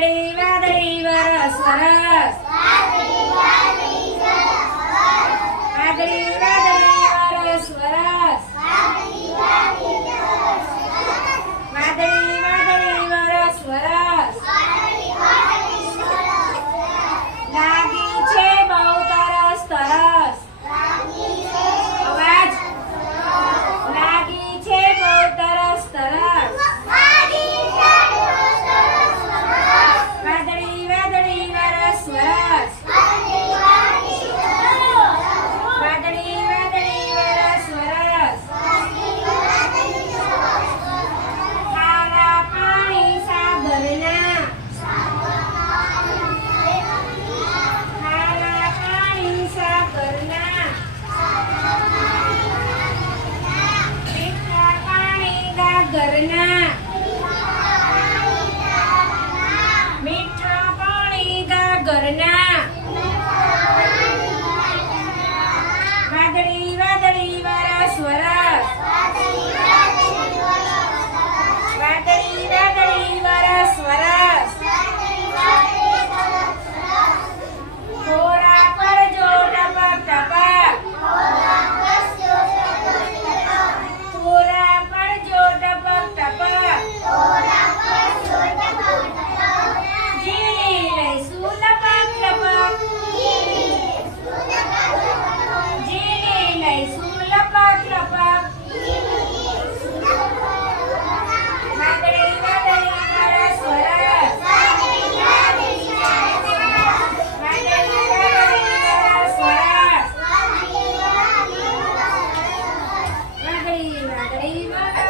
વાદળી વાદળી વરસ વરસ વાદળી વાદળી વરસ વરસ વાદળી વાદળી વરસ વરસ લાગી છે બહુ તરસ તરસ અવાજ લાગી છે બહુ તરસ તરસ વાદળી વાદળી વરસ વરસ વાદળી વાદળી વરસ વરસ ખારા પાણી સાગરના ખારા પાણી સાગરના મીઠા પાણી ગાગરના મીઠા પાણી ગાગરના વાદળી વાદળી વરસ વરસ વાદળી વાદળી વરસ વરસ ખોરા પર જો ટપક ટપક ખોરા પર જો ટપક ટપક ઝીણી લઈશું લપક લપક ઝીણી લઈશું લપક લપક વાદળી વાદળી વરસ વરસ વાદળી વાદળી વરસ વરસ વાદળી વાદળી વરસ